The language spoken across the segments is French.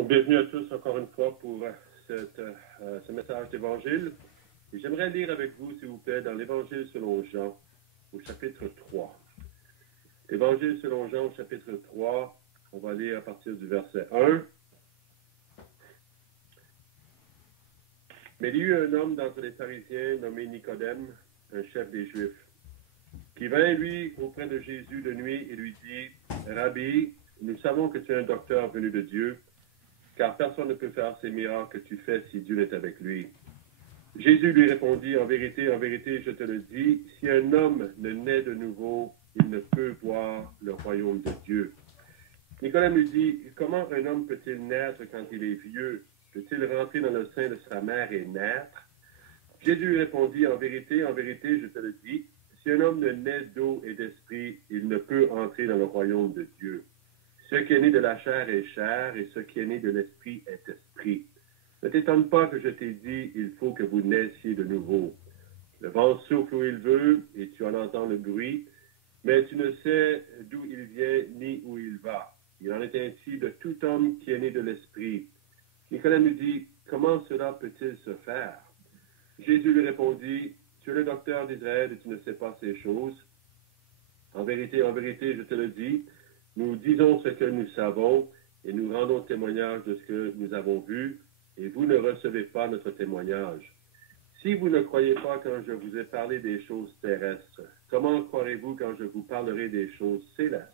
Donc, bienvenue à tous encore une fois pour ce message d'Évangile. Et j'aimerais lire avec vous, s'il vous plaît, dans l'Évangile selon Jean, au chapitre 3. L'Évangile selon Jean, au chapitre 3, on va lire à partir du verset 1. Mais il y eut un homme d'entre les pharisiens nommé Nicodème, un chef des Juifs, qui vint, lui, auprès de Jésus de nuit et lui dit, « Rabbi, nous savons que tu es un docteur venu de Dieu, car personne ne peut faire ces miracles que tu fais si Dieu n'est avec lui. » Jésus lui répondit, en vérité, je te le dis, si un homme ne naît de nouveau, il ne peut voir le royaume de Dieu. Nicodème lui dit, comment un homme peut-il naître quand il est vieux? Peut-il rentrer dans le sein de sa mère et naître? Jésus lui répondit, en vérité, je te le dis, si un homme ne naît d'eau et d'esprit, il ne peut entrer dans le royaume de Dieu. Ce qui est né de la chair est chair, et ce qui est né de l'esprit est esprit. Ne t'étonne pas que je t'ai dit, il faut que vous naissiez de nouveau. Le vent souffle où il veut, et tu en entends le bruit, mais tu ne sais d'où il vient ni où il va. Il en est ainsi de tout homme qui est né de l'esprit. Nicodème lui dit, comment cela peut-il se faire? Jésus lui répondit, tu es le docteur d'Israël et tu ne sais pas ces choses. En vérité, je te le dis, nous disons ce que nous savons et nous rendons témoignage de ce que nous avons vu, et vous ne recevez pas notre témoignage. Si vous ne croyez pas quand je vous ai parlé des choses terrestres, comment croirez-vous quand je vous parlerai des choses célestes?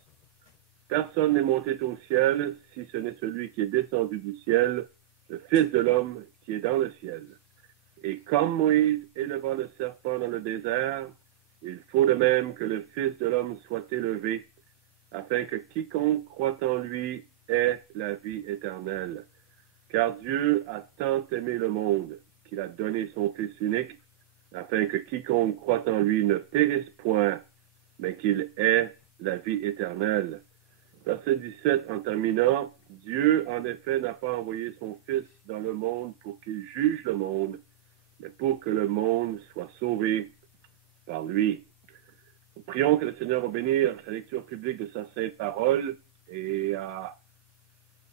Personne n'est monté au ciel, si ce n'est celui qui est descendu du ciel, le Fils de l'homme qui est dans le ciel. Et comme Moïse éleva le serpent dans le désert, il faut de même que le Fils de l'homme soit élevé, afin que quiconque croit en lui ait la vie éternelle. Car Dieu a tant aimé le monde qu'il a donné son Fils unique, afin que quiconque croit en lui ne périsse point, mais qu'il ait la vie éternelle. Verset 17, en terminant, Dieu en effet n'a pas envoyé son Fils dans le monde pour qu'il juge le monde, mais pour que le monde soit sauvé par lui. Nous prions que le Seigneur va bénir la lecture publique de sa sainte parole et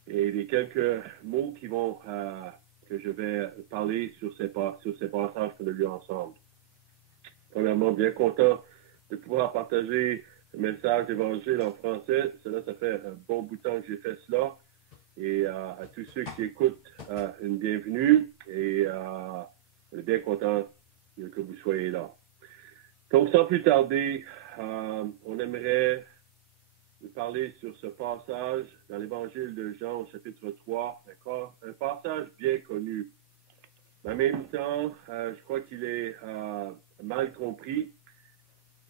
les quelques mots que je vais parler sur ces passages qu'on a lus ensemble. Premièrement, bien content de pouvoir partager le message d'Évangile en français. Ça fait un bon bout de temps que j'ai fait cela. Et à tous ceux qui écoutent, une bienvenue et on est bien content que vous soyez là. Donc, sans plus tarder, on aimerait vous parler sur ce passage dans l'Évangile de Jean au chapitre 3, d'accord? Un passage bien connu. En même temps, je crois qu'il est mal compris.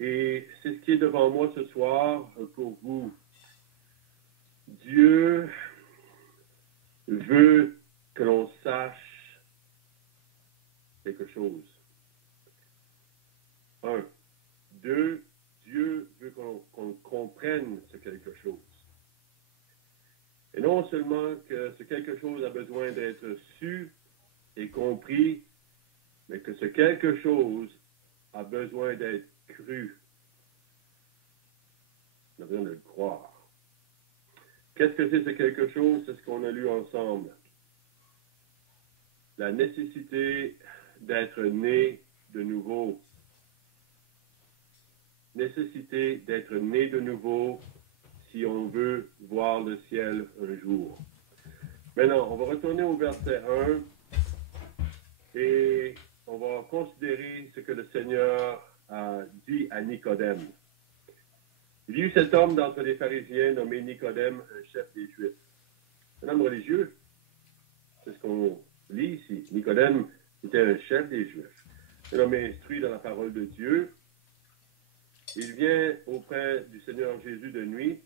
Et c'est ce qui est devant moi ce soir pour vous. Dieu veut que l'on sache quelque chose. 1. 2. Dieu veut qu'on comprenne ce quelque chose. Et non seulement que ce quelque chose a besoin d'être su et compris, mais que ce quelque chose a besoin d'être cru. On a besoin de le croire. Qu'est-ce que c'est ce quelque chose? C'est ce qu'on a lu ensemble. La nécessité d'être né de nouveau. Nécessité d'être né de nouveau si on veut voir le ciel un jour. Maintenant, on va retourner au verset 1 et on va considérer ce que le Seigneur a dit à Nicodème. Il y eut cet homme d'entre les pharisiens nommé Nicodème, un chef des Juifs. Un homme religieux. C'est ce qu'on lit ici. Nicodème était un chef des Juifs. Un homme instruit dans la parole de Dieu. Il vient auprès du Seigneur Jésus de nuit.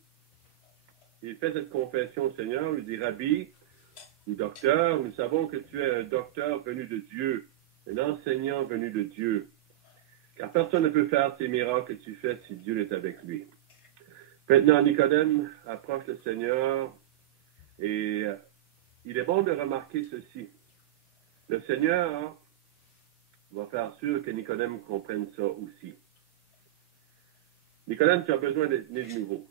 Il fait cette confession au Seigneur, lui dit, « Rabbi, ou docteur, nous savons que tu es un docteur venu de Dieu, un enseignant venu de Dieu. Car personne ne peut faire ces miracles que tu fais si Dieu est avec lui. » Maintenant, Nicodème approche le Seigneur et il est bon de remarquer ceci. Le Seigneur va faire sûr que Nicodème comprenne ça aussi. Nicodème, tu as besoin d'être né de nouveau.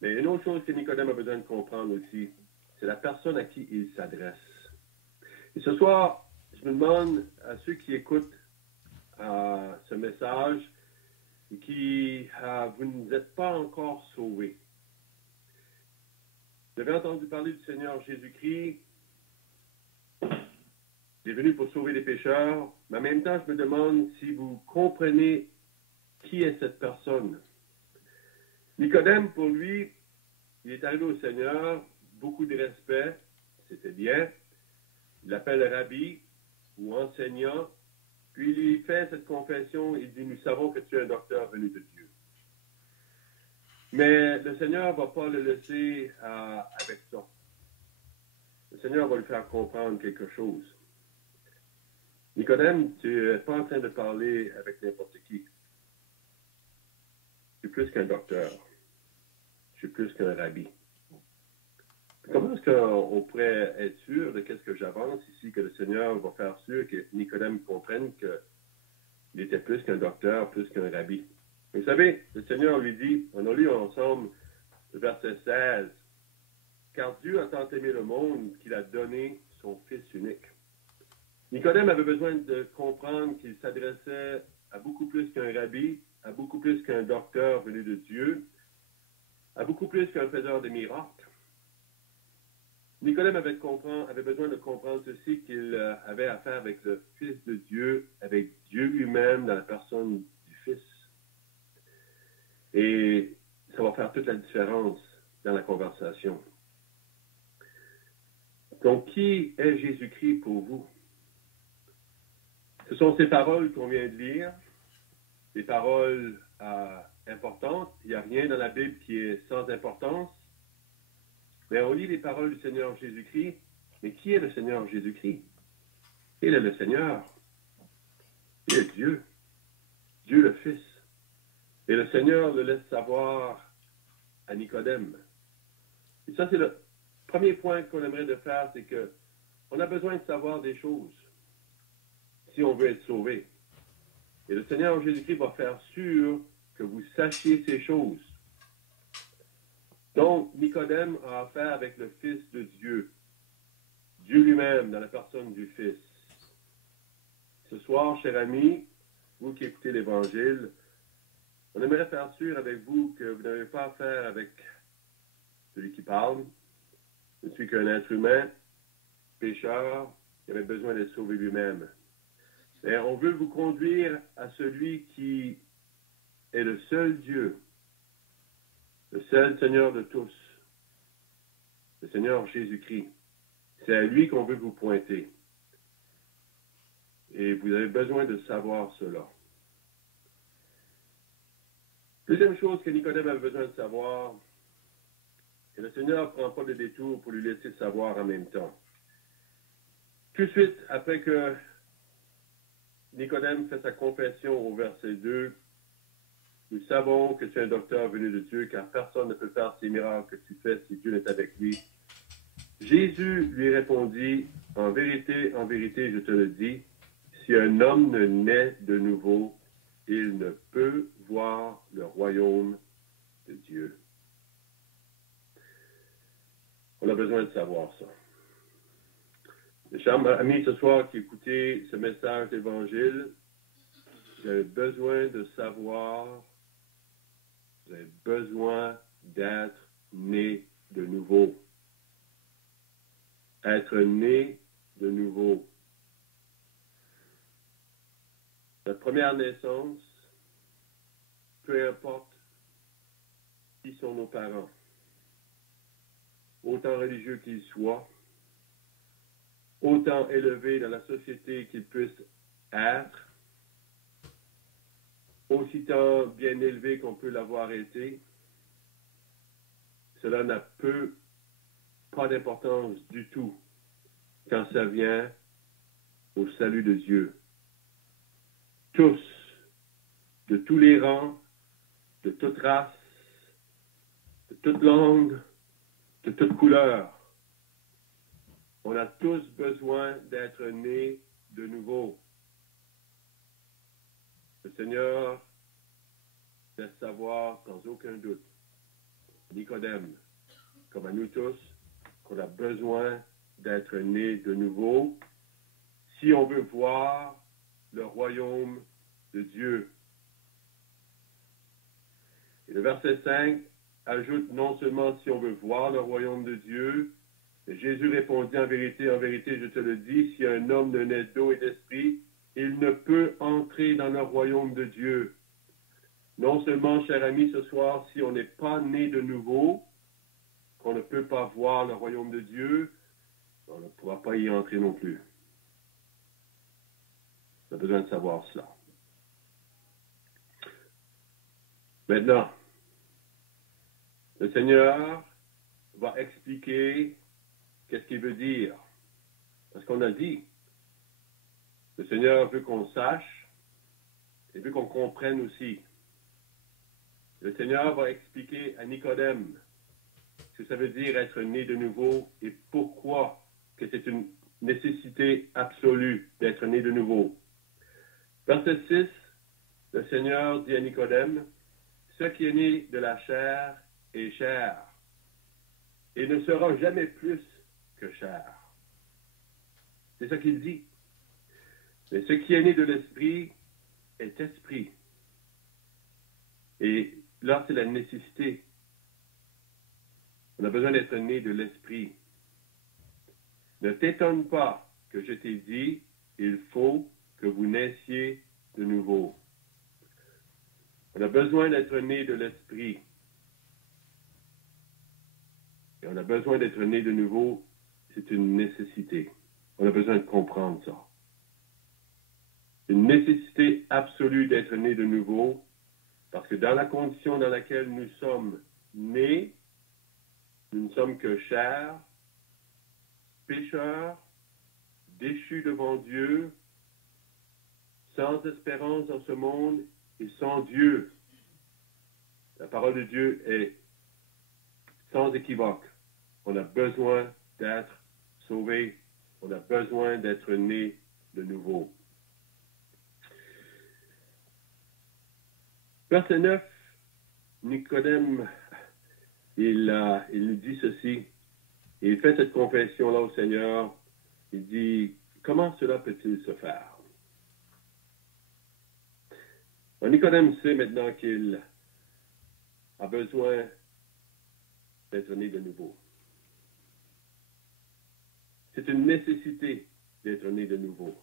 Mais une autre chose que Nicodème a besoin de comprendre aussi, c'est la personne à qui il s'adresse. Et ce soir, je me demande à ceux qui écoutent ce message et qui, vous n'êtes pas encore sauvés. Vous avez entendu parler du Seigneur Jésus-Christ. Il est venu pour sauver les pécheurs. Mais en même temps, je me demande si vous comprenez qui est cette personne. Nicodème, pour lui, il est arrivé au Seigneur, beaucoup de respect, c'était bien. Il l'appelle rabbi ou enseignant. Puis il lui fait cette confession, il dit, nous savons que tu es un docteur venu de Dieu. Mais le Seigneur ne va pas le laisser avec ça. Le Seigneur va lui faire comprendre quelque chose. Nicodème, tu n'es pas en train de parler avec n'importe qui. Tu es plus qu'un docteur. Tu es plus qu'un rabbi. Comment est-ce qu'on pourrait être sûr de qu'est-ce que j'avance ici, que le Seigneur va faire sûr que Nicodème comprenne qu'il était plus qu'un docteur, plus qu'un rabbi? Vous savez, le Seigneur lui dit, on a lu ensemble le verset 16, « Car Dieu a tant aimé le monde qu'il a donné son Fils unique. » Nicodème avait besoin de comprendre qu'il s'adressait à beaucoup plus qu'un rabbi, à beaucoup plus qu'un docteur venu de Dieu, à beaucoup plus qu'un faiseur de miracles. Nicodème avait besoin de comprendre ceci, qu'il avait affaire avec le Fils de Dieu, avec Dieu lui-même dans la personne du Fils. Et ça va faire toute la différence dans la conversation. Donc, qui est Jésus-Christ pour vous? Ce sont ces paroles qu'on vient de lire, des paroles importantes. Il n'y a rien dans la Bible qui est sans importance. Mais on lit les paroles du Seigneur Jésus-Christ. Mais qui est le Seigneur Jésus-Christ? Il est le Seigneur. Il est Dieu. Dieu le Fils. Et le Seigneur le laisse savoir à Nicodème. Et ça, c'est le premier point qu'on aimerait de faire, c'est que on a besoin de savoir des choses si on veut être sauvé. Et le Seigneur Jésus-Christ va faire sûr que vous sachiez ces choses. Donc, Nicodème a affaire avec le Fils de Dieu. Dieu lui-même dans la personne du Fils. Ce soir, chers amis, vous qui écoutez l'Évangile, on aimerait faire sûr avec vous que vous n'avez pas affaire avec celui qui parle. Je ne suis qu'un être humain, pécheur, qui avait besoin d'être sauvé lui-même. Mais on veut vous conduire à celui qui est le seul Dieu, le seul Seigneur de tous, le Seigneur Jésus-Christ. C'est à lui qu'on veut vous pointer. Et vous avez besoin de savoir cela. Deuxième chose que Nicodème avait besoin de savoir, et le Seigneur ne prend pas de détour pour lui laisser savoir en même temps. Tout de suite, après que Nicodème fait sa confession au verset 2, nous savons que tu es un docteur venu de Dieu, car personne ne peut faire ces miracles que tu fais si Dieu n'est avec lui. Jésus lui répondit, en vérité, je te le dis, si un homme ne naît de nouveau, il ne peut voir le royaume de Dieu. On a besoin de savoir ça. Mes chers amis, ce soir qui écoutez ce message d'évangile, vous avez besoin de savoir, vous avez besoin d'être né de nouveau. Être né de nouveau. Notre première naissance, peu importe qui sont nos parents, autant religieux qu'ils soient, autant élevés dans la société qu'ils puissent être, aussitôt bien élevés qu'on peut l'avoir été, cela n'a pas d'importance du tout quand ça vient au salut de Dieu. Tous, de tous les rangs, de toute race, de toute langue, de toute couleur, on a tous besoin d'être nés de nouveau. Le Seigneur laisse savoir sans aucun doute Nicodème, comme à nous tous, qu'on a besoin d'être nés de nouveau si on veut voir le royaume de Dieu. Et le verset 5 ajoute non seulement si on veut voir le royaume de Dieu, mais Jésus répondit en vérité, je te le dis, si un homme ne naît d'eau et d'esprit, il ne peut entrer dans le royaume de Dieu. Non seulement, cher ami, ce soir, si on n'est pas né de nouveau, qu'on ne peut pas voir le royaume de Dieu, on ne pourra pas y entrer non plus. On a besoin de savoir cela. Maintenant, le Seigneur va expliquer qu'est-ce qu'il veut dire. Parce qu'on a dit, le Seigneur veut qu'on sache et veut qu'on comprenne aussi. Le Seigneur va expliquer à Nicodème ce que ça veut dire être né de nouveau et pourquoi que c'est une nécessité absolue d'être né de nouveau. Verset 6, le Seigneur dit à Nicodème, « Ce qui est né de la chair est chair, et ne sera jamais plus que chair. » C'est ça qu'il dit. Mais ce qui est né de l'esprit est esprit. Et là, c'est la nécessité. On a besoin d'être né de l'esprit. Ne t'étonne pas que je t'ai dit, il faut que vous naissiez de nouveau. On a besoin d'être né de l'esprit. Et on a besoin d'être né de nouveau, c'est une nécessité. On a besoin de comprendre ça. Une nécessité absolue d'être né de nouveau, parce que dans la condition dans laquelle nous sommes nés, nous ne sommes que chair, pécheurs, déchus devant Dieu, sans espérance dans ce monde et sans Dieu. La parole de Dieu est sans équivoque. On a besoin d'être sauvés. On a besoin d'être nés de nouveau. Verset 9, Nicodème, il nous dit ceci. Il fait cette confession-là au Seigneur. Il dit, comment cela peut-il se faire? Alors, Nicodème sait maintenant qu'il a besoin d'être né de nouveau. C'est une nécessité d'être né de nouveau.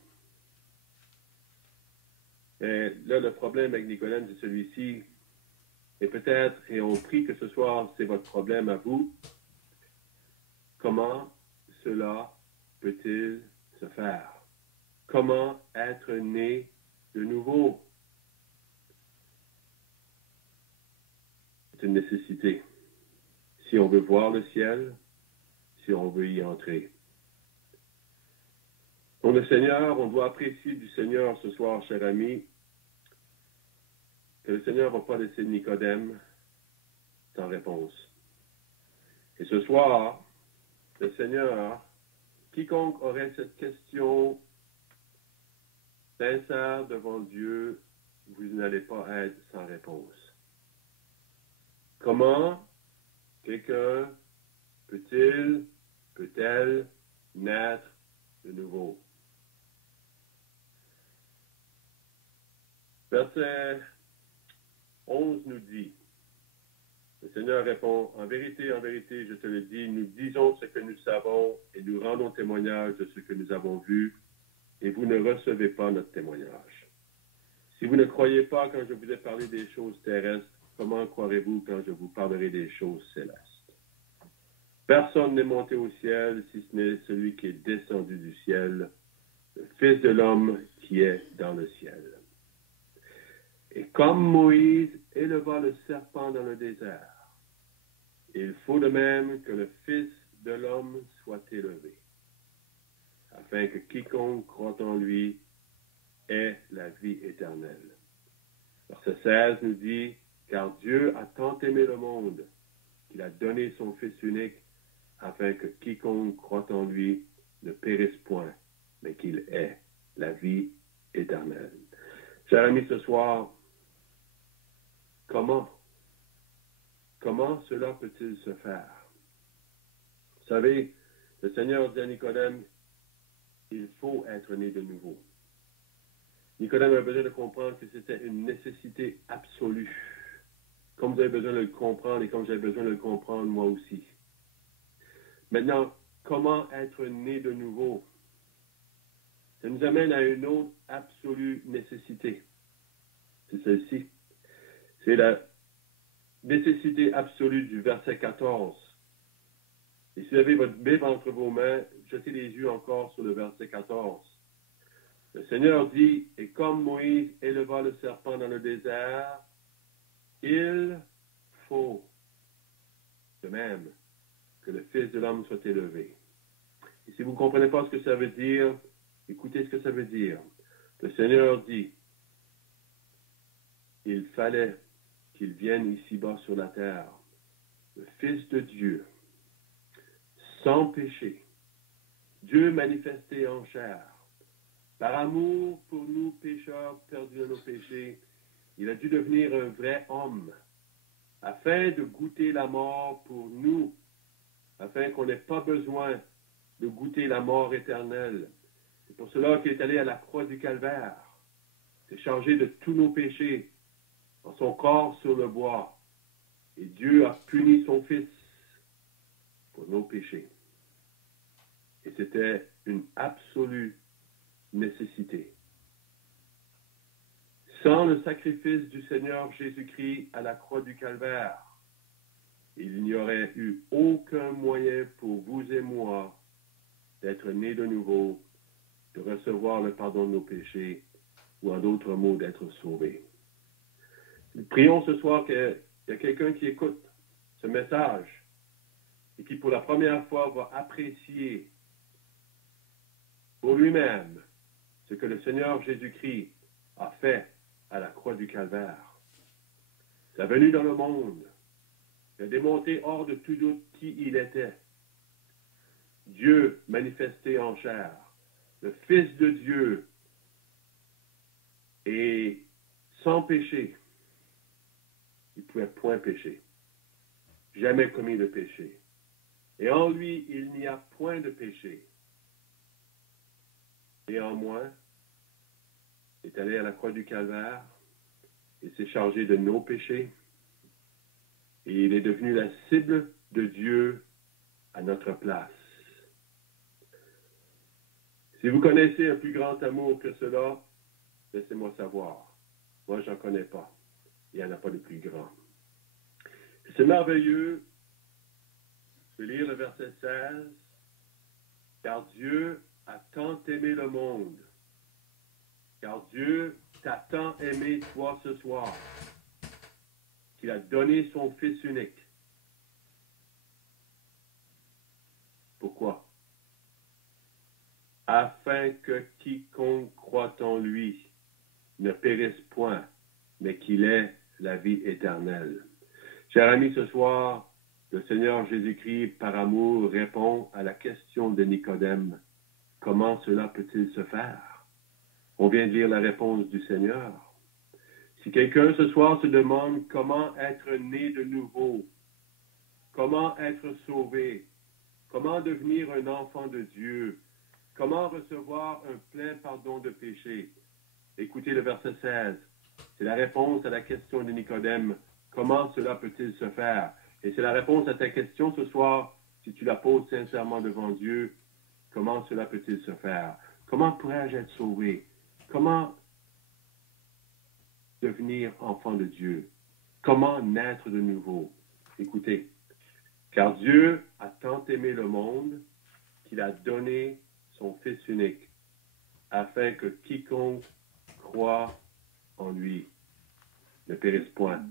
Mais là, le problème avec Nicodème, c'est celui-ci. Et peut-être, et on prie que ce soir, c'est votre problème à vous. Comment cela peut-il se faire? Comment être né de nouveau? C'est une nécessité. Si on veut voir le ciel, si on veut y entrer. Pour le Seigneur, on doit apprécier du Seigneur ce soir, cher ami, que le Seigneur ne va pas laisser Nicodème sans réponse. Et ce soir, le Seigneur, quiconque aurait cette question sincère devant Dieu, vous n'allez pas être sans réponse. Comment quelqu'un peut-elle naître de nouveau? Verset 11 nous dit, le Seigneur répond, en vérité, je te le dis, nous disons ce que nous savons et nous rendons témoignage de ce que nous avons vu, et vous ne recevez pas notre témoignage. Si vous ne croyez pas quand je vous ai parlé des choses terrestres, comment croirez-vous quand je vous parlerai des choses célestes? Personne n'est monté au ciel, si ce n'est celui qui est descendu du ciel, le Fils de l'homme qui est dans le ciel. Et comme Moïse éleva le serpent dans le désert, il faut de même que le Fils de l'homme soit élevé, afin que quiconque croit en lui ait la vie éternelle. Verset 16 nous dit, car Dieu a tant aimé le monde qu'il a donné son Fils unique, afin que quiconque croit en lui ne périsse point, mais qu'il ait la vie éternelle. Chers amis, ce soir, comment comment cela peut-il se faire? Vous savez, le Seigneur dit à Nicodème, il faut être né de nouveau. Nicodème a besoin de comprendre que c'était une nécessité absolue. Comme vous avez besoin de le comprendre et comme j'ai besoin de le comprendre moi aussi. Maintenant, comment être né de nouveau? Ça nous amène à une autre absolue nécessité. C'est celle-ci. C'est la nécessité absolue du verset 14. Et si vous avez votre Bible entre vos mains, jetez les yeux encore sur le verset 14. Le Seigneur dit, « Et comme Moïse éleva le serpent dans le désert, il faut de même que le Fils de l'homme soit élevé. » Et si vous ne comprenez pas ce que ça veut dire, écoutez ce que ça veut dire. Le Seigneur dit, il fallait qu'il vienne ici-bas sur la terre, le Fils de Dieu, sans péché, Dieu manifesté en chair, par amour pour nous pécheurs perdus de nos péchés, il a dû devenir un vrai homme, afin de goûter la mort pour nous, afin qu'on n'ait pas besoin de goûter la mort éternelle. C'est pour cela qu'il est allé à la croix du Calvaire, s'est chargé de tous nos péchés, en son corps sur le bois, et Dieu a puni son Fils pour nos péchés. Et c'était une absolue nécessité. Sans le sacrifice du Seigneur Jésus-Christ à la croix du Calvaire, il n'y aurait eu aucun moyen pour vous et moi d'être nés de nouveau, de recevoir le pardon de nos péchés, ou en d'autres mots, d'être sauvés. Prions ce soir qu'il y a quelqu'un qui écoute ce message et qui pour la première fois va apprécier pour lui-même ce que le Seigneur Jésus-Christ a fait à la croix du Calvaire. Sa venue dans le monde, il a démontré hors de tout doute qui il était. Dieu manifesté en chair, le Fils de Dieu, et sans péché. Il ne pouvait point pécher. Jamais commis de péché. Et en lui, il n'y a point de péché. Et en moi, il est allé à la croix du Calvaire, il s'est chargé de nos péchés, et il est devenu la cible de Dieu à notre place. Si vous connaissez un plus grand amour que cela, laissez-moi savoir. Moi, je n'en connais pas. Il n'y en a pas de plus grand. C'est merveilleux de lire le verset 16. Car Dieu a tant aimé le monde. Car Dieu t'a tant aimé toi ce soir, qu'il a donné son Fils unique. Pourquoi? Afin que quiconque croit en lui ne périsse point, mais qu'il ait la vie éternelle. Chers amis, ce soir, le Seigneur Jésus-Christ, par amour, répond à la question de Nicodème. Comment cela peut-il se faire? On vient de lire la réponse du Seigneur. Si quelqu'un ce soir se demande comment être né de nouveau, comment être sauvé, comment devenir un enfant de Dieu, comment recevoir un plein pardon de péché, écoutez le verset 16. C'est la réponse à la question de Nicodème. Comment cela peut-il se faire? Et c'est la réponse à ta question ce soir, si tu la poses sincèrement devant Dieu. Comment cela peut-il se faire? Comment pourrais-je être sauvé? Comment devenir enfant de Dieu? Comment naître de nouveau? Écoutez, car Dieu a tant aimé le monde qu'il a donné son Fils unique, afin que quiconque croit en lui ne périsse point,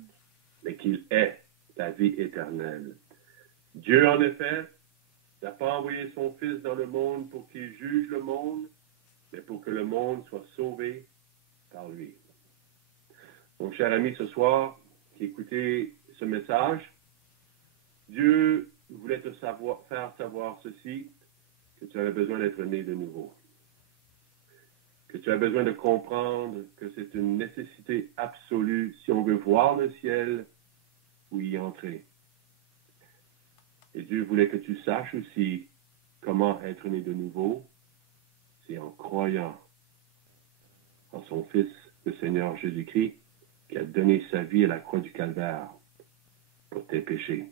mais qu'il ait la vie éternelle. Dieu, en effet, n'a pas envoyé son Fils dans le monde pour qu'il juge le monde, mais pour que le monde soit sauvé par lui. Donc, chers amis, ce soir, qui écoutez ce message, Dieu voulait te faire savoir ceci, que tu avais besoin d'être né de nouveau. Que tu as besoin de comprendre que c'est une nécessité absolue si on veut voir le ciel ou y entrer. Et Dieu voulait que tu saches aussi comment être né de nouveau. C'est en croyant en son Fils, le Seigneur Jésus-Christ, qui a donné sa vie à la croix du Calvaire pour tes péchés,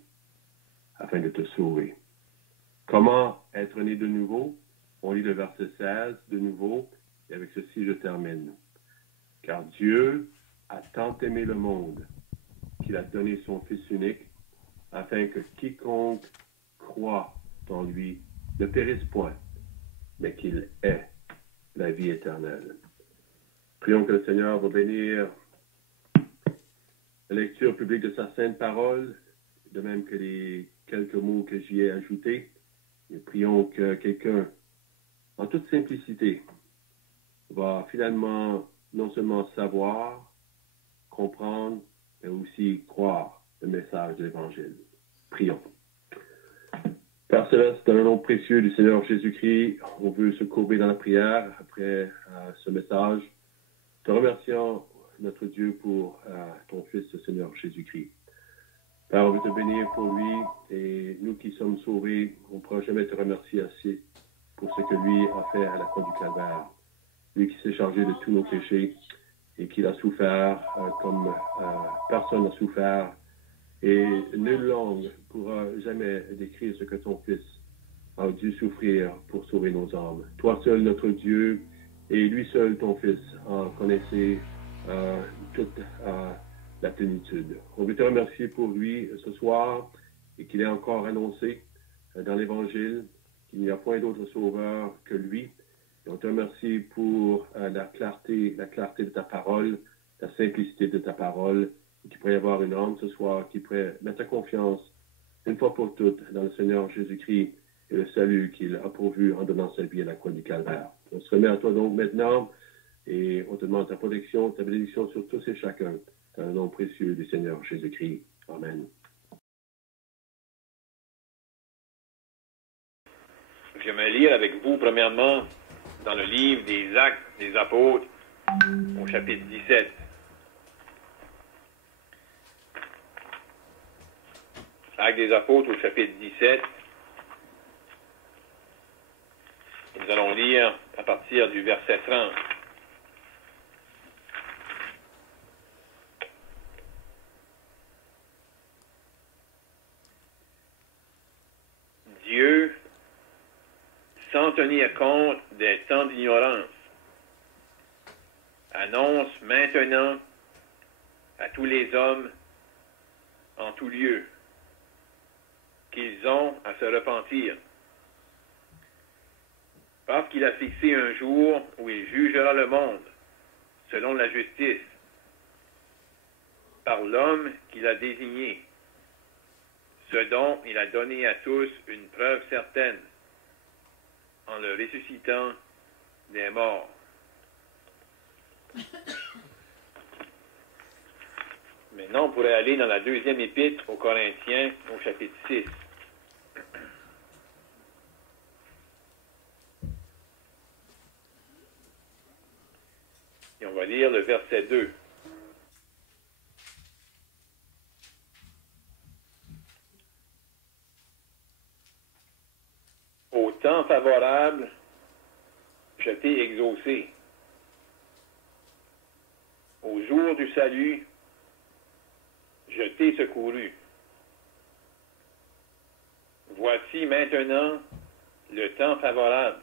afin de te sauver. Comment être né de nouveau? On lit le verset 16 de nouveau, et avec ceci je termine. Car Dieu a tant aimé le monde qu'il a donné son Fils unique, afin que quiconque croit en lui ne périsse point, mais qu'il ait la vie éternelle. Prions que le Seigneur va bénir la lecture publique de sa sainte parole, de même que les quelques mots que j'y ai ajoutés. Et prions que quelqu'un, en toute simplicité, va finalement non seulement savoir, comprendre, mais aussi croire le message de l'Évangile. Prions. Père Céleste, dans le nom précieux du Seigneur Jésus-Christ, on veut se courber dans la prière après ce message, te remerciant, notre Dieu, pour ton Fils, le Seigneur Jésus-Christ. Père, on veut te bénir pour lui, et nous qui sommes sauvés, on ne pourra jamais te remercier assez pour ce que lui a fait à la croix du Calvaire. Lui qui s'est chargé de tous nos péchés et qui l'a souffert comme personne n'a souffert. Et nulle langue ne pourra jamais décrire ce que ton Fils a dû souffrir pour sauver nos âmes. Toi seul, notre Dieu, et lui seul, ton Fils, en connaissait toute la plénitude. On veut te remercier pour lui ce soir et qu'il ait encore annoncé dans l'Évangile qu'il n'y a point d'autre sauveur que lui. Et on te remercie pour la clarté de ta parole, la simplicité de ta parole, et qu'il pourrait y avoir une âme ce soir qui pourrait mettre sa confiance une fois pour toutes dans le Seigneur Jésus-Christ et le salut qu'il a pourvu en donnant sa vie à la croix du Calvaire. On se remet à toi donc maintenant et on te demande ta protection, ta bénédiction sur tous et chacun, dans le nom précieux du Seigneur Jésus-Christ. Amen. Je vais lire avec vous, premièrement, dans le livre des Actes des Apôtres, au chapitre 17. Actes des Apôtres, au chapitre 17. Nous allons lire à partir du verset 30. Dieu, sans tenir compte des temps d'ignorance, annonce maintenant à tous les hommes en tout lieu qu'ils ont à se repentir, parce qu'il a fixé un jour où il jugera le monde selon la justice, par l'homme qu'il a désigné, ce dont il a donné à tous une preuve certaine, en le ressuscitant des morts. Maintenant, on pourrait aller dans la deuxième épître aux Corinthiens, au chapitre 6. Et on va lire le verset 2. Au temps favorable, je t'ai exaucé. Au jour du salut, je t'ai secouru. Voici maintenant le temps favorable.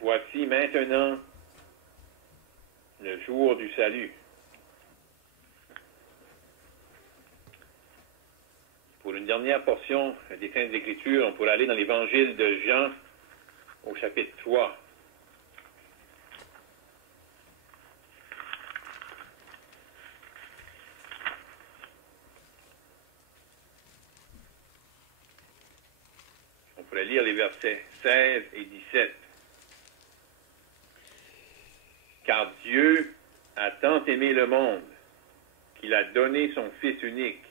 Voici maintenant le jour du salut. Pour une dernière portion des Saintes Écritures, on pourrait aller dans l'Évangile de Jean au chapitre 3. On pourrait lire les versets 16 et 17. Car Dieu a tant aimé le monde qu'il a donné son Fils unique,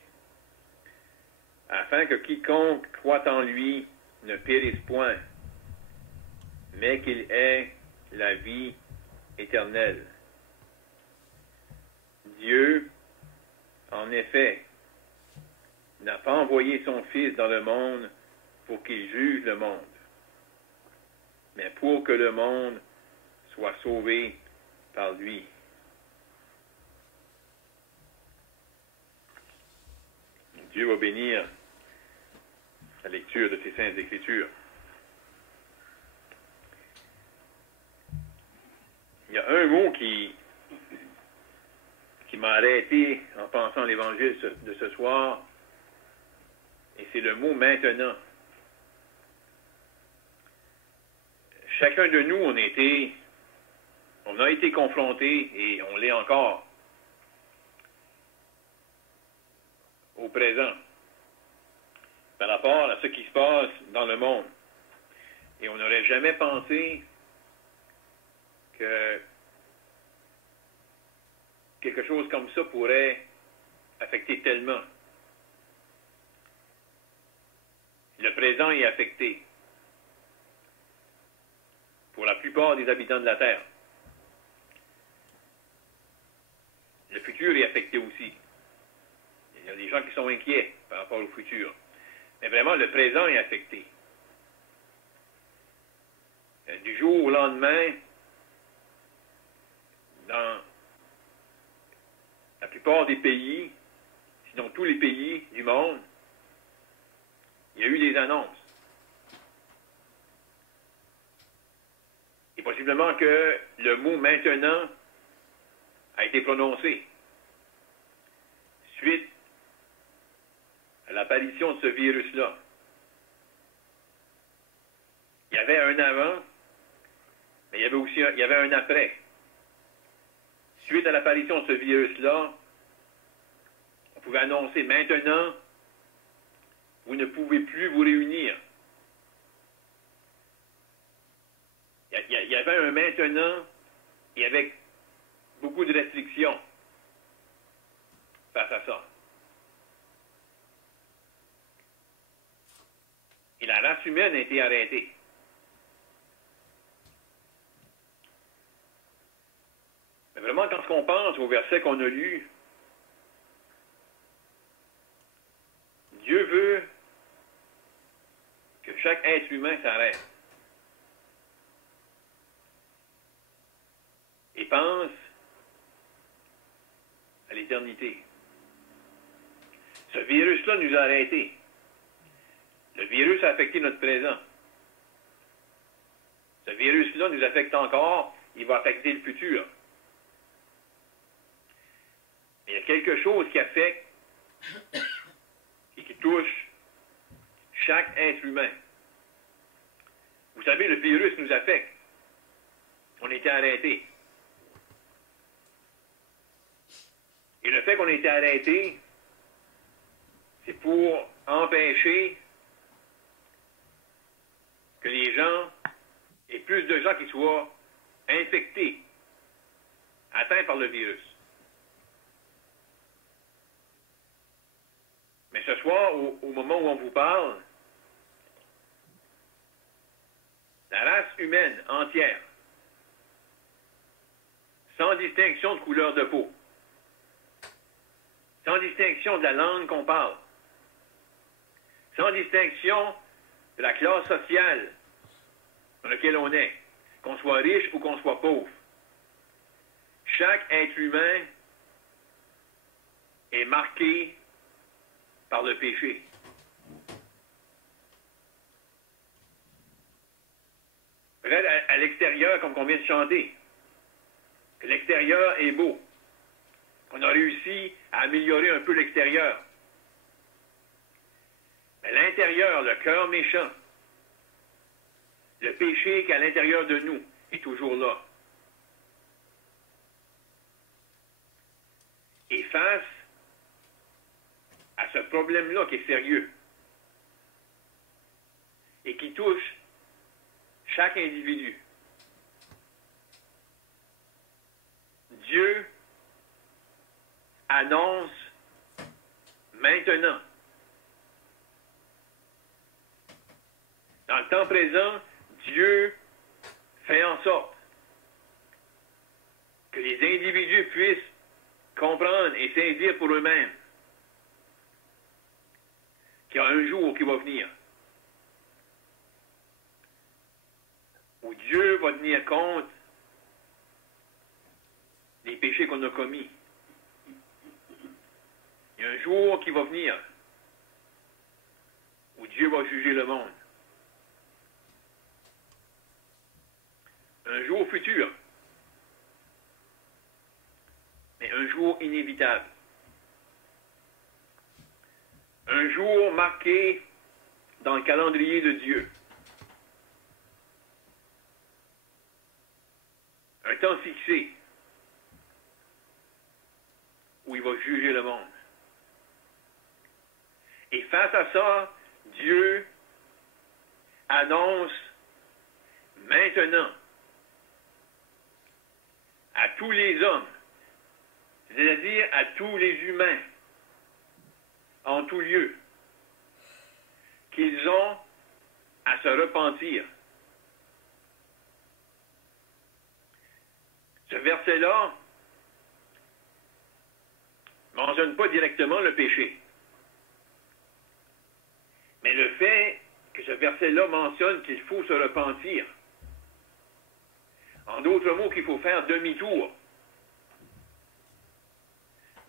afin que quiconque croit en lui ne périsse point, mais qu'il ait la vie éternelle. Dieu, en effet, n'a pas envoyé son Fils dans le monde pour qu'il juge le monde, mais pour que le monde soit sauvé par lui. Dieu va bénir la lecture de ces saintes Écritures. Il y a un mot qui m'a arrêté en pensant à l'Évangile de ce soir, et c'est le mot « maintenant ». Chacun de nous, on a été confrontés, et on l'est encore, au présent, par rapport à ce qui se passe dans le monde. Et on n'aurait jamais pensé que quelque chose comme ça pourrait affecter tellement. Le présent est affecté pour la plupart des habitants de la Terre. Le futur est affecté aussi. Il y a des gens qui sont inquiets par rapport au futur. Mais vraiment, le présent est affecté. Du jour au lendemain, dans la plupart des pays, sinon tous les pays du monde, il y a eu des annonces. Et possiblement que le mot « maintenant » a été prononcé suite à l'apparition de ce virus-là. Il y avait un avant, mais il y avait un après. Suite à l'apparition de ce virus-là, on pouvait annoncer maintenant, vous ne pouvez plus vous réunir. Il y avait un maintenant et avec beaucoup de restrictions face à ça. Et la race humaine a été arrêtée. Mais vraiment, quand on pense au verset qu'on a lu, Dieu veut que chaque être humain s'arrête et pense à l'éternité. Ce virus-là nous a arrêtés. Le virus a affecté notre présent. Ce virus-là nous affecte encore, il va affecter le futur. Mais il y a quelque chose qui affecte et qui touche chaque être humain. Vous savez, le virus nous affecte. On était arrêtés. Et le fait qu'on ait été arrêtés, c'est pour empêcher que les gens, et plus de gens qui soient infectés, atteints par le virus. Mais ce soir, au moment où on vous parle, la race humaine entière, sans distinction de couleur de peau, sans distinction de la langue qu'on parle, sans distinction de la classe sociale dans laquelle on est, qu'on soit riche ou qu'on soit pauvre. Chaque être humain est marqué par le péché. Peut-être à l'extérieur, comme on vient de chanter, que l'extérieur est beau, qu'on a réussi à améliorer un peu l'extérieur. Mais l'intérieur, le cœur méchant, le péché qui est à l'intérieur de nous est toujours là. Et face à ce problème-là qui est sérieux et qui touche chaque individu, Dieu annonce maintenant. Dans le temps présent, Dieu fait en sorte que les individus puissent comprendre et saisir pour eux-mêmes qu'il y a un jour qui va venir où Dieu va tenir compte des péchés qu'on a commis. Il y a un jour qui va venir où Dieu va juger le monde. Un jour futur, mais un jour inévitable. Un jour marqué dans le calendrier de Dieu. Un temps fixé où il va juger le monde. Et face à ça, Dieu annonce maintenant à tous les hommes, c'est-à-dire à tous les humains, en tout lieu, qu'ils ont à se repentir. Ce verset-là ne mentionne pas directement le péché. Mais le fait que ce verset-là mentionne qu'il faut se repentir, en d'autres mots, qu'il faut faire demi-tour,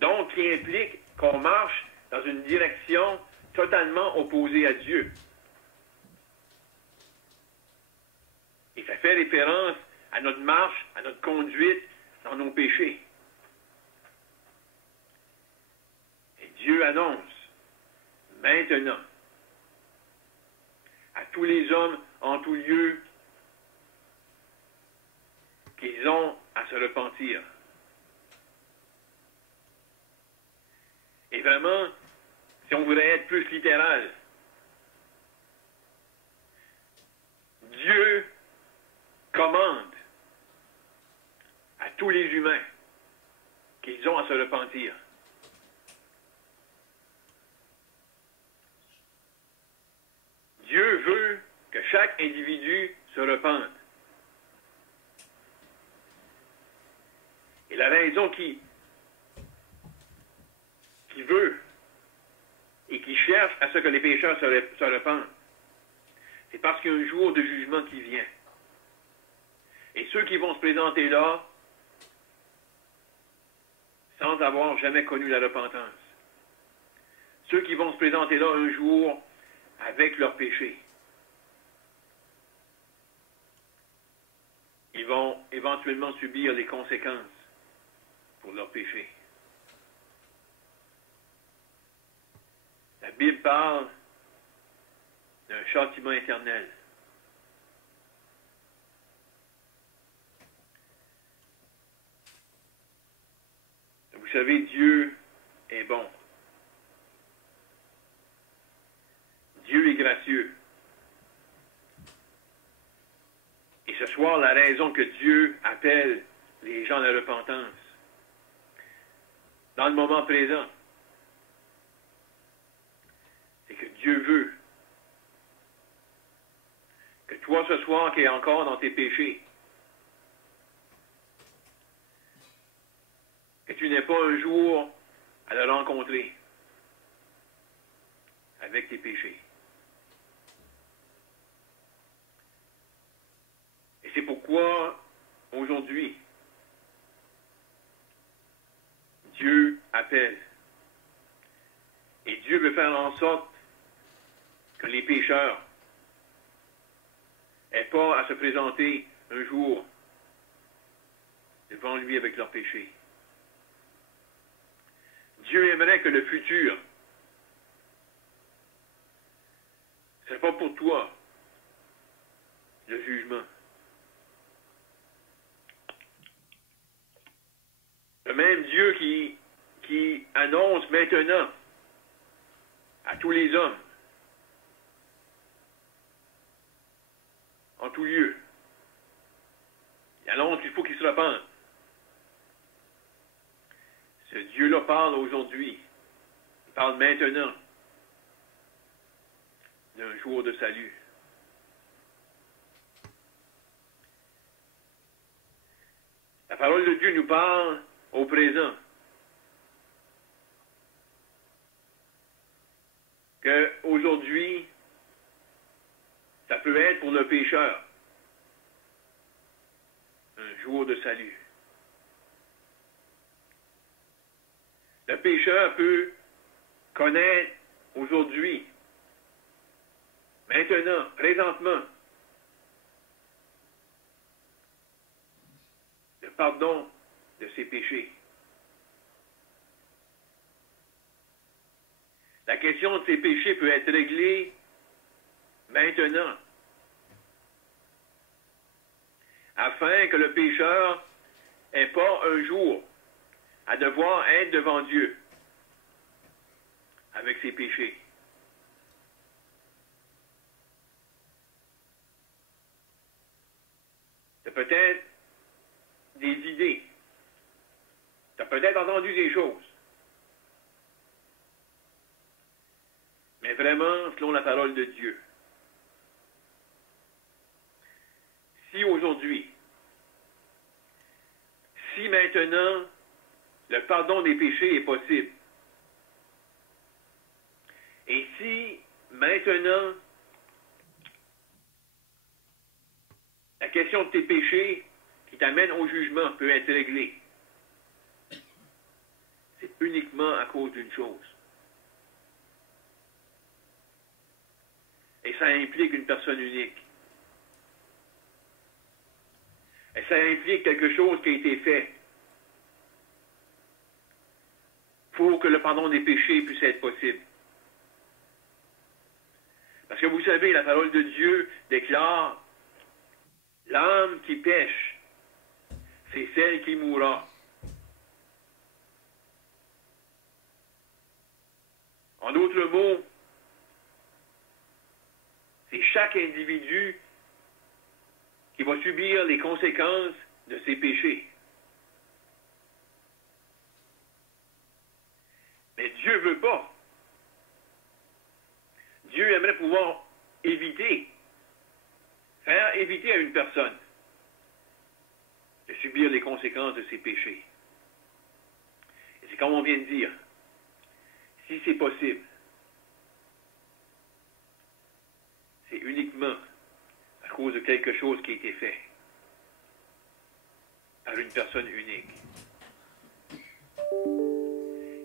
donc qui implique qu'on marche dans une direction totalement opposée à Dieu. Et ça fait référence à notre marche, à notre conduite dans nos péchés. Et Dieu annonce maintenant à tous les hommes en tout lieu qu'ils ont à se repentir. Et vraiment, si on voudrait être plus littéral, Dieu commande à tous les humains qu'ils ont à se repentir. Dieu veut que chaque individu se repente. Et la raison qui veut et qui cherche à ce que les pécheurs se repentent, c'est parce qu'il y a un jour de jugement qui vient. Et ceux qui vont se présenter là, sans avoir jamais connu la repentance, ceux qui vont se présenter là un jour avec leurs péchés, ils vont éventuellement subir les conséquences pour leurs péchés. La Bible parle d'un châtiment éternel. Vous savez, Dieu est bon. Dieu est gracieux. Et ce soir, la raison que Dieu appelle les gens à la repentance, dans le moment présent, c'est que Dieu veut que toi, ce soir, qui es encore dans tes péchés, que tu n'aies pas un jour à le rencontrer avec tes péchés. Et c'est pourquoi, aujourd'hui, Dieu appelle. Et Dieu veut faire en sorte que les pécheurs n'aient pas à se présenter un jour devant lui avec leurs péchés. Dieu aimerait que le futur ne soit pas pour toi le jugement. Le même Dieu qui annonce maintenant à tous les hommes, en tout lieu, il annonce qu'il faut qu'ils se repentent. Ce Dieu-là parle aujourd'hui, il parle maintenant d'un jour de salut. La parole de Dieu nous parle au présent. Qu'aux pécheur un jour de salut. Le pécheur peut connaître aujourd'hui, maintenant, présentement, le pardon de ses péchés. La question de ses péchés peut être réglée maintenant, afin que le pécheur n'ait pas un jour à devoir être devant Dieu avec ses péchés. Tu as peut-être des idées. Tu as peut-être entendu des choses. Mais vraiment, selon la parole de Dieu. Si aujourd'hui, si maintenant, le pardon des péchés est possible, et si maintenant, la question de tes péchés qui t'amène au jugement peut être réglée, c'est uniquement à cause d'une chose. Et ça implique une personne unique. Et ça implique quelque chose qui a été fait pour que le pardon des péchés puisse être possible. Parce que vous savez, la parole de Dieu déclare, l'âme qui pêche, c'est celle qui mourra. En d'autres mots, c'est chaque individu qui va subir les conséquences de ses péchés. Mais Dieu ne veut pas. Dieu aimerait pouvoir faire éviter à une personne de subir les conséquences de ses péchés. Et c'est comme on vient de dire, si c'est possible, c'est uniquement à cause de quelque chose qui a été fait par une personne unique.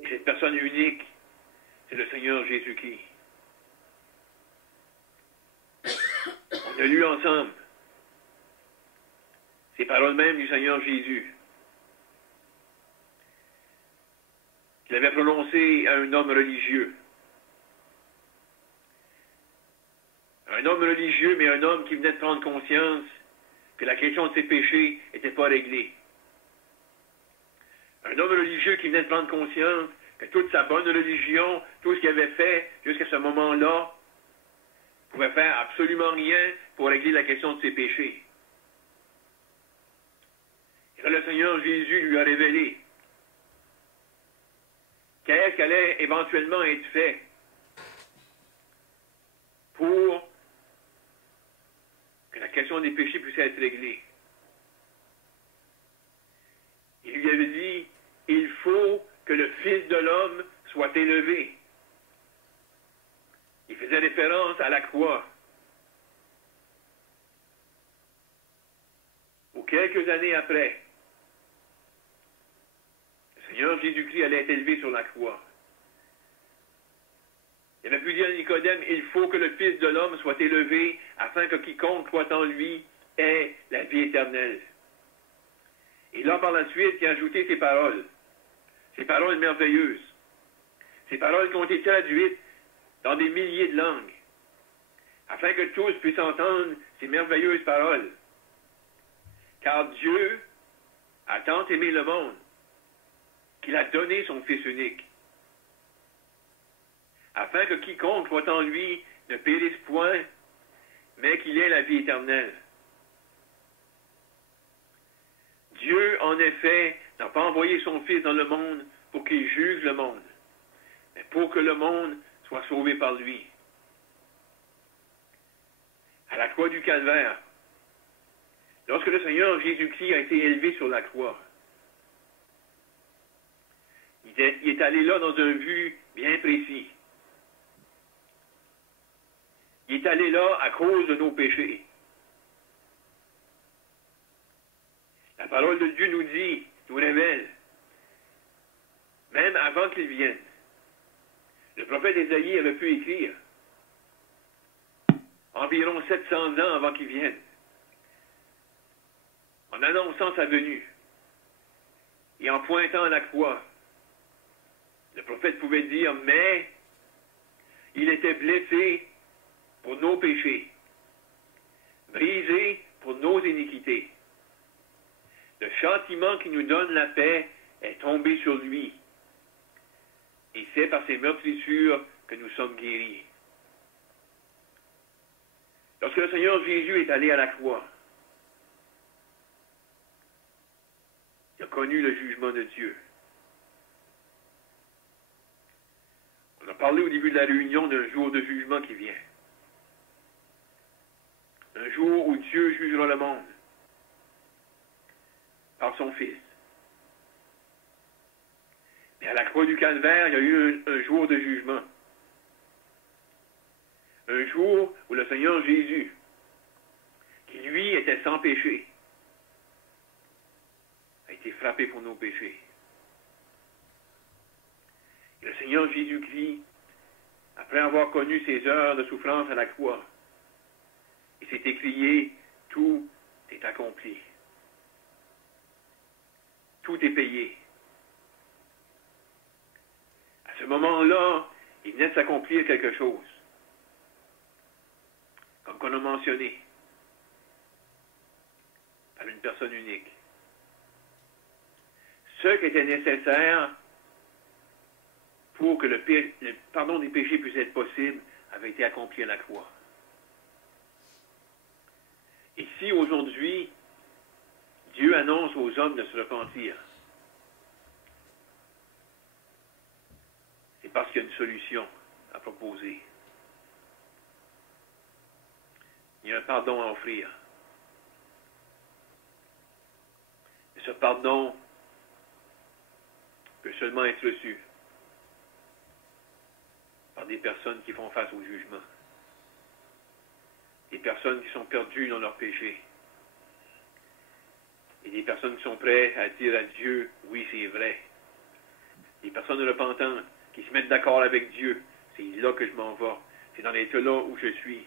Et cette personne unique, c'est le Seigneur Jésus-Christ. On a lu ensemble ces paroles mêmes du Seigneur Jésus, qu'il avait prononcées à un homme religieux. Un homme religieux, mais un homme qui venait de prendre conscience que la question de ses péchés n'était pas réglée. Un homme religieux qui venait de prendre conscience que toute sa bonne religion, tout ce qu'il avait fait jusqu'à ce moment-là, ne pouvait faire absolument rien pour régler la question de ses péchés. Et là, le Seigneur Jésus lui a révélé qu'est-ce qui allait éventuellement être fait pour que la question des péchés puisse être réglée. Il lui avait dit, il faut que le Fils de l'homme soit élevé. Il faisait référence à la croix. Ou quelques années après, le Seigneur Jésus-Christ allait être élevé sur la croix. Il avait pu dire à Nicodème, il faut que le Fils de l'homme soit élevé afin que quiconque croit en lui ait la vie éternelle. Et là, par la suite, il a ajouté ces paroles merveilleuses, ces paroles qui ont été traduites dans des milliers de langues, afin que tous puissent entendre ces merveilleuses paroles. Car Dieu a tant aimé le monde qu'il a donné son Fils unique, afin que quiconque croit en lui ne périsse point, mais qu'il ait la vie éternelle. Dieu, en effet, n'a pas envoyé son Fils dans le monde pour qu'il juge le monde, mais pour que le monde soit sauvé par lui. À la croix du Calvaire, lorsque le Seigneur Jésus-Christ a été élevé sur la croix, il est allé là dans un but bien précis. Il est allé là à cause de nos péchés. parole de Dieu nous dit, nous révèle, même avant qu'il vienne, le prophète Ésaïe avait pu écrire environ 700 ans avant qu'il vienne, en annonçant sa venue et en pointant à la croix. Le prophète pouvait dire, mais il était blessé pour nos péchés, brisé pour nos iniquités. Le châtiment qui nous donne la paix est tombé sur lui. Et c'est par ses meurtrissures que nous sommes guéris. Lorsque le Seigneur Jésus est allé à la croix, il a connu le jugement de Dieu. On a parlé au début de la réunion d'un jour de jugement qui vient. Un jour où Dieu jugera le monde par son Fils. Mais à la croix du Calvaire, il y a eu un jour de jugement. Un jour où le Seigneur Jésus, qui lui était sans péché, a été frappé pour nos péchés. Et le Seigneur Jésus-Christ, après avoir connu ses heures de souffrance à la croix, il s'est écrié, tout est accompli. Tout est payé. À ce moment-là, il venait de s'accomplir quelque chose. Comme qu'on a mentionné, par une personne unique. Ce qui était nécessaire pour que le pardon des péchés puisse être possible avait été accompli à la croix. Et si aujourd'hui, Dieu annonce aux hommes de se repentir, c'est parce qu'il y a une solution à proposer. Il y a un pardon à offrir. Et ce pardon peut seulement être reçu par des personnes qui font face au jugement. Des personnes qui sont perdues dans leurs péchés. Et des personnes qui sont prêtes à dire à Dieu, oui, c'est vrai. Des personnes repentantes qui se mettent d'accord avec Dieu. C'est là que je m'en vais. C'est dans l'état-là où je suis.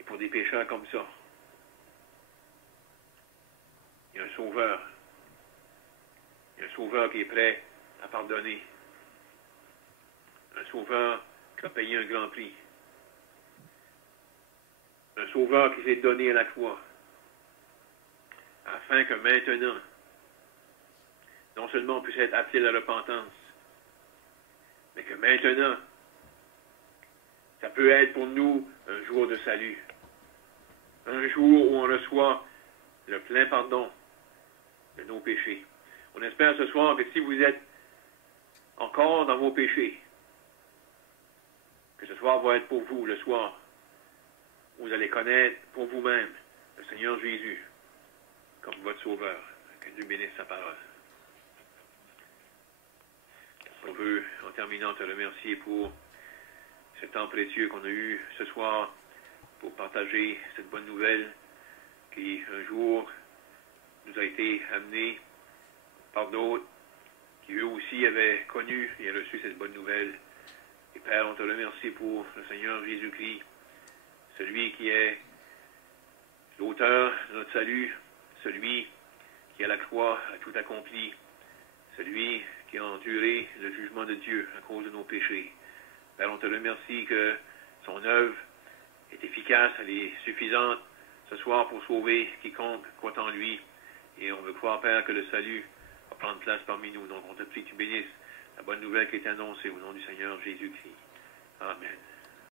Et pour des pécheurs comme ça, il y a un sauveur. Il y a un sauveur qui est prêt à pardonner. Un sauveur qui a payé un grand prix. Un sauveur qui s'est donné à la croix. Afin que maintenant, non seulement on puisse être appelé à la repentance, mais que maintenant, ça peut être pour nous un jour de salut. Un jour où on reçoit le plein pardon de nos péchés. On espère ce soir que si vous êtes encore dans vos péchés, que ce soir va être pour vous le soir, où vous allez connaître pour vous-même le Seigneur Jésus comme votre Sauveur. Que Dieu bénisse sa parole. On veut, en terminant, te remercier pour ce temps précieux qu'on a eu ce soir pour partager cette bonne nouvelle qui, un jour, nous a été amenée par d'autres qui, eux aussi, avaient connu et reçu cette bonne nouvelle. Et Père, on te remercie pour le Seigneur Jésus-Christ, celui qui est l'auteur de notre salut, celui qui, à la croix, a tout accompli, celui qui a enduré le jugement de Dieu à cause de nos péchés. Père, on te remercie que son œuvre est efficace, elle est suffisante ce soir pour sauver quiconque croit en lui. Et on veut croire, Père, que le salut va prendre place parmi nous. Donc on te prie que tu bénisses la bonne nouvelle qui est annoncée au nom du Seigneur Jésus-Christ. Amen.